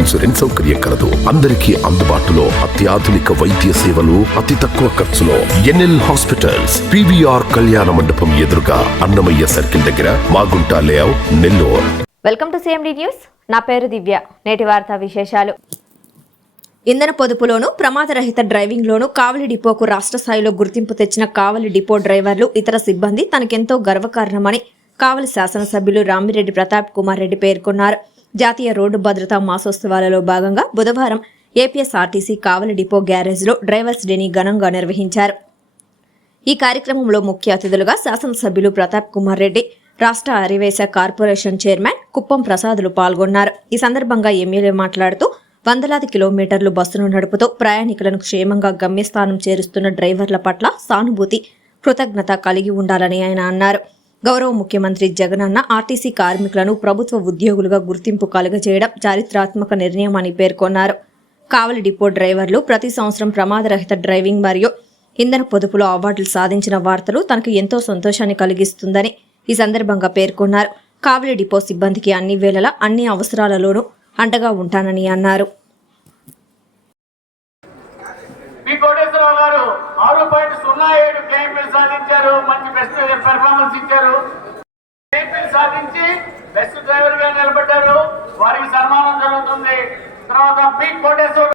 Insurance సౌకర్యం కలదు. అందరికీ అందుబాటులో అత్యాధునిక వైద్య సేవలు అతి తక్కువ ఖర్చులో ఎన్ఎల్ హాస్పిటల్స్ పివిఆర్ కళ్యాణ మండపం ఎదురుగా అన్నమయ్య సర్కిల్ దగ్గర Magunta layout Nellore. Welcome to CMD news నా పేరు దివ్య. నేటి వార్తా విశేషాలు. ఇంధన పొదుపులోను ప్రమాదరహిత డ్రైవింగ్లోను కావలి డిపోకు రాష్ట్ర స్థాయిలో గుర్తింపు తెచ్చిన కావలి డిపో డ్రైవర్లు ఇతర సిబ్బంది తనకెంతో గర్వకారణమని కావలి శాసనసభ్యులు రామిరెడ్డి ప్రతాప్ కుమార్ రెడ్డి పేర్కొన్నారు. జాతీయ రోడ్డు భద్రతా మాసోత్సవాలలో భాగంగా బుధవారం ఏపీఎస్ఆర్టీసీ కావలి డిపో గ్యారేజ్లో డ్రైవర్స్ డేని ఘనంగా నిర్వహించారు. ఈ కార్యక్రమంలో ముఖ్య అతిథులుగా శాసనసభ్యులు ప్రతాప్ కుమార్ రెడ్డి రాష్ట్ర అరివేశ కార్పొరేషన్ చైర్మన్ కుప్పం ప్రసాదులు పాల్గొన్నారు. ఈ సందర్భంగా ఎమ్మెల్యే మాట్లాడుతూ వందలాది కిలోమీటర్లు బస్సును నడుపుతూ ప్రయాణికులను క్షేమంగా గమ్యస్థానం చేరుస్తున్న డ్రైవర్ల పట్ల సానుభూతి కృతజ్ఞత కలిగి ఉండాలని ఆయన అన్నారు. గౌరవ ముఖ్యమంత్రి జగనన్న ఆర్టీసీ కార్మికులను ప్రభుత్వ ఉద్యోగులుగా గుర్తింపు కలుగజేయడం చారిత్రాత్మక నిర్ణయం అని పేర్కొన్నారు. కావలి డిపో డ్రైవర్లు ప్రతి సంవత్సరం ప్రమాదరహిత డ్రైవింగ్ మరియు ఇంధన పొదుపులో అవార్డులు సాధించిన వార్తలు తనకు ఎంతో సంతోషాన్ని కలిగిస్తుందని ఈ సందర్భంగా పేర్కొన్నారు. కావలి డిపో సిబ్బందికి అన్ని వేళలా అన్ని అవసరాలలోనూ అండగా ఉంటానని అన్నారు. పి గారు ఆరు పాయింట్ సున్నా ఏడు క్లెయిమ్లు సాధించారు. మంచి బెస్ట్ పెర్ఫార్మెన్స్ ఇచ్చారు. క్లెయిమ్లు సాధించి బెస్ట్ డ్రైవర్గా నిలబడ్డారు. వారికి సన్మానం జరుగుతుంది. తర్వాత పి కోటేశ్వర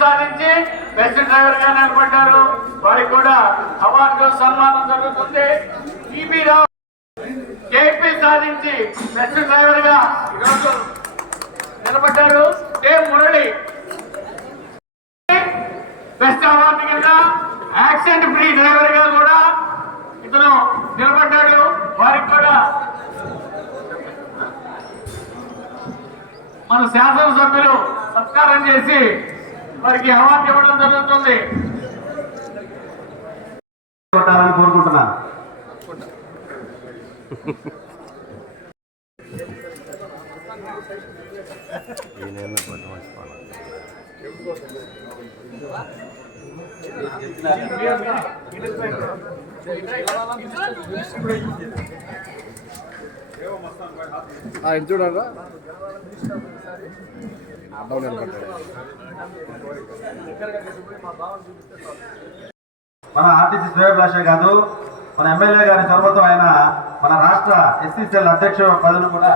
సాధించి బెస్ట్ డ్రైవర్గా నిలబడ్డారు. వారికి కూడా అవార్డు సన్మానం జరుగుతుంది. ఈబీ రావు కేపీ సాధించి బెస్ట్ డ్రైవర్గా ఈరోజు నిలబడ్డారు. కే మురళి. బెస్ట్ అవార్డు కింద యాక్సిడెంట్ ఫ్రీ డ్రైవర్గా కూడా ఇతను నిలబడ్డాడు. వారికి కూడా మన శాసనసభ్యులు సత్కారం చేసి వారికి అవార్డు ఇవ్వడం జరుగుతుంది. కొట్టాలని ఆయన చూడరా అర్థం మన ఆర్టీసీ శ్రేయభిలాష కాదు మన ఎమ్మెల్యే గారి చొరవతో ఆయన మన రాష్ట్ర ఎస్సీసీఎల్ అధ్యక్ష పదవిని కూడా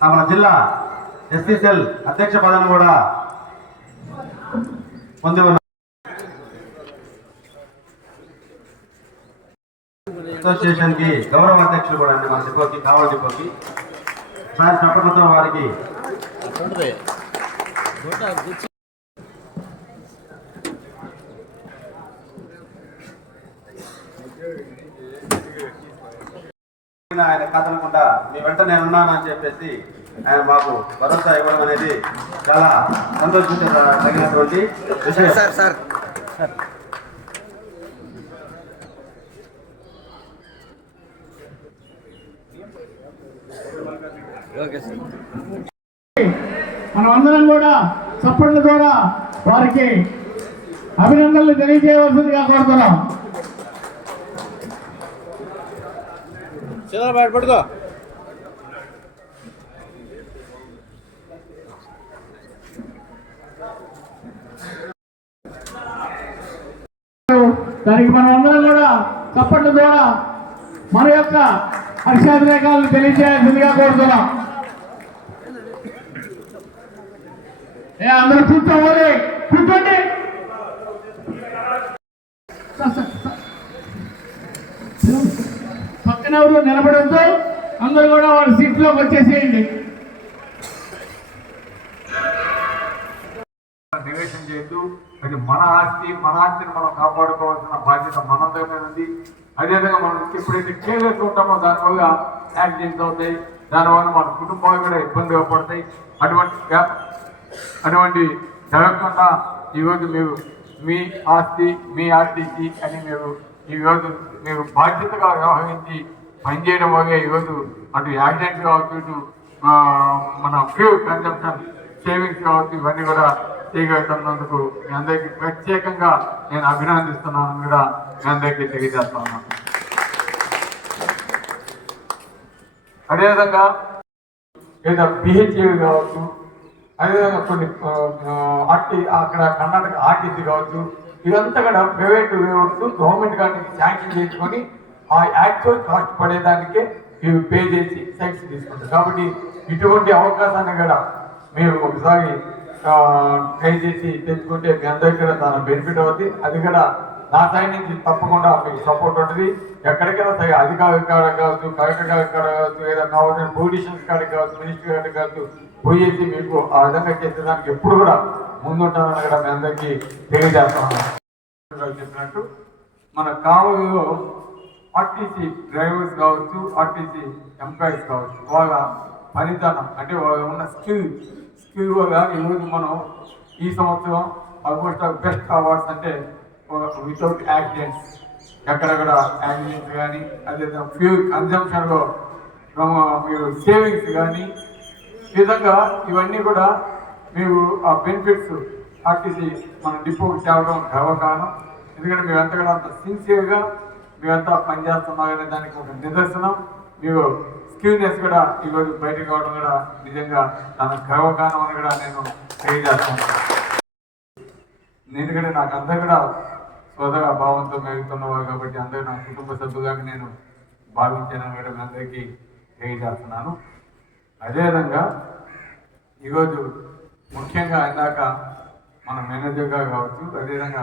ఆ, మన జిల్లా ఎస్సీసీఎల్ అధ్యక్ష పదవిని కూడా పొంది ఉన్నారు అసోసియేషన్కి గౌరవ అధ్యక్షులు కూడా అండి మన డిపోకి కావాలి డిపోకి. సార్ చెప్పడంతో వారికి ఆయన కాదనకుండా మీ వెంట నేను ఉన్నానని చెప్పేసి ఆయన మాకు భరోసా ఇవ్వడం అనేది చాలా సంతోషించదగినటువంటి విషయం. Sir sir. మనమందరం కూడా చప్పట్లు కూడా వారికి అభినందనలు తెలియజేయవలసిందిగా కోరుతున్నాం. చంద్రబాబు పడుకో దానికి మనం అందరం కూడా చప్పట్ల ద్వారా మన యొక్క హర్షాభిరేకాలను తెలియజేయాల్సిందిగా కోరుతున్నాం. ఏ అందరూ కూర్చోవాలి కూర్చోండి. పక్కన ఎవరు నిలబడద్దు. అందరు కూడా వాళ్ళ సీట్లోకి వచ్చేసేయండి. నివేశం చేయొద్దు. అది మన ఆస్తి మన ఆస్తిని మనం కాపాడుకోవాల్సిన బాధ్యత మనందరి మీద ఉంది. అదేవిధంగా మనం ఎప్పుడైతే కేర్లెస్ ఉంటామో దానివల్ల యాక్సిడెంట్స్ అవుతాయి. దానివల్ల మన కుటుంబాలు కూడా ఇబ్బందిగా పడతాయి. అటువంటి అటువంటి జరగకుండా ఈరోజు మీరు మీ ఆస్తి మీ ఆర్టీసీ అని మీరు ఈరోజు మీరు బాధ్యతగా వ్యవహరించి పనిచేయడం వల్ల ఈరోజు అటు యాక్సిడెంట్ కావచ్చు ఇటు మన ఫ్యూల్ కన్జంప్షన్ సేవింగ్స్ కావచ్చు ఇవన్నీ కూడా చేయగలుగుతున్నందుకు మీ అందరికీ ప్రత్యేకంగా నేను అభినందిస్తున్నాను కూడా మీ అందరికీ తెలియజేస్తున్నాను. అదేవిధంగా లేదా బిహెచ్ఏవి కావచ్చు అదేవిధంగా కొన్ని ఆర్టీ అక్కడ కర్ణాటక ఆర్టీసీ కావచ్చు ఇదంతా కూడా ప్రైవేట్ వేవర్స్ గవర్నమెంట్ కానీ శాంక్షన్ చేసుకొని ఆ యాక్చువల్ కాస్ట్ పడేదానికే మేము పే చేసి సెక్స్ తీసుకుంటాం. కాబట్టి ఇటువంటి అవకాశాన్ని కూడా మీరు ఒకసారి ట్రై చేసి తెచ్చుకుంటే మీ అందరికీ కూడా చాలా బెనిఫిట్ అవుతుంది అది కూడా నా సైడ్ నుంచి తప్పకుండా మీకు సపోర్ట్ ఉంటుంది. ఎక్కడికైనా సరే అధికారి కాడ కావచ్చు కలెక్టర్ గారి కాడ కావచ్చు లేదా కావాల్సిన పొలిటీషియన్స్ కాడ కావచ్చు మినిస్టర్ గారి కావచ్చు పోయేసి మీకు ఆ విధంగా చేసేదానికి ఎప్పుడు కూడా ముందుంటానని కూడా మీ అందరికీ తెలియజేస్తాను. చెప్పినట్టు మన కావలిలో ఆర్టీసీ డ్రైవర్స్ కావచ్చు ఆర్టీసీ ఎంప్లాయీస్ కావచ్చు వాళ్ళ పనితనం అంటే వాళ్ళ ఉన్న స్కిల్ స్కిల్ వల్ల ఈరోజు మనం ఈ సంవత్సరం ఆల్మోస్ట్ బెస్ట్ అవార్డ్స్ అంటే వితౌట్ యాక్సిడెంట్స్ ఎక్కడెక్కడ యాక్సిడెంట్స్ కానీ అదేవిధంగా ఫ్యూల్ కన్జంప్షన్లో మీరు సేవింగ్స్ కానీ ఈ విధంగా ఇవన్నీ కూడా మీరు ఆ బెనిఫిట్స్ ఆర్టీసీ మన డిపోకి తేవడం గర్వకారణం. ఎందుకంటే మీరు అంతగా అంత సిన్సియర్గా మేమంతా పనిచేస్తున్నామనే దానికి ఒక నిదర్శనం. మీరు స్కిల్నెస్ కూడా ఈరోజు బయటకు రావడం కూడా నిజంగా తన గర్వకారణం అని కూడా నేను తెలియజేస్తాను. కూడా నాకు అందరు కూడా సోదర భావంతో మెరుగుతున్నవారు కాబట్టి అందరూ నా కుటుంబ సభ్యులుగా నేను భావించానని కూడా మీ అందరికీ తెలియజేస్తున్నాను. అదేవిధంగా ఈరోజు ముఖ్యంగా ఇందాక మన మేనేజర్గా కావచ్చు అదేవిధంగా